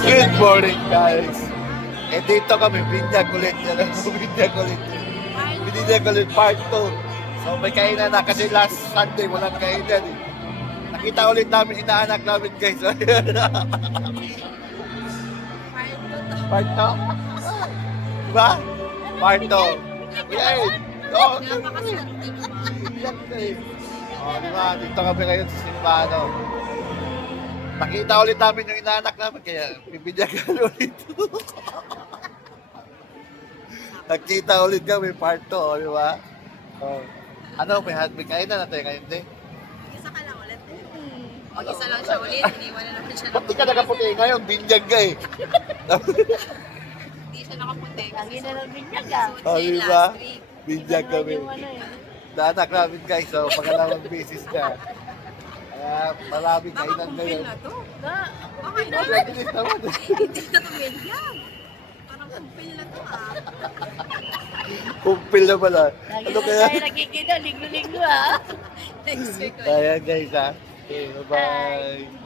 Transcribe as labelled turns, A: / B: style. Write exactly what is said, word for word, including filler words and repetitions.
A: Good morning, guys. Eh, dito kami, binyag ulit. Yan ang binyag ulit. Binyag ulit part two. So, may kainan na kasi last Sunday, walang kainan eh. Nakita ulit namin, inaanak namin, guys. Part two? Diba? Part two. Yan. Oh, binyag na eh. Oh, diba? Dito kami ngayon sa Simbano. Nakita ulit namin yung inaanak namin, kaya bibinyagan ulit. Nakita ulit kami, part two, oh, di ba? Oh. Ano, may handbag kain na natin ngayon, di?
B: Isa ka lang ulit eh. Mag-isa lang siya ulit, iniwan na naman siya.
A: Ba't di ka nakaputi ngayon? Binyag ka eh.
B: Hindi siya nakapunti.
C: Lagi na lang binyag ah.
A: Oh, di
B: Last
A: ba?
B: week.
A: Binyag kami.
C: Yung ano eh.
A: Naanak namin, guys, so pangalawang basis ka. Kaya maraming
B: Baka
A: kainan
B: kumpil
A: ngayon.
B: na to.
C: Na,
B: Okay na.
A: Mabilis naman eh.
B: Hindi na to binyag. Parang kumpil na to ah.
A: Kumpil na pala.
C: lagi
A: Ano
C: na
A: kaya?
C: tayo nagkikita, linggo-linggo ah.
B: Next week ulit.
A: Kaya guys ha. Okay, bye-bye.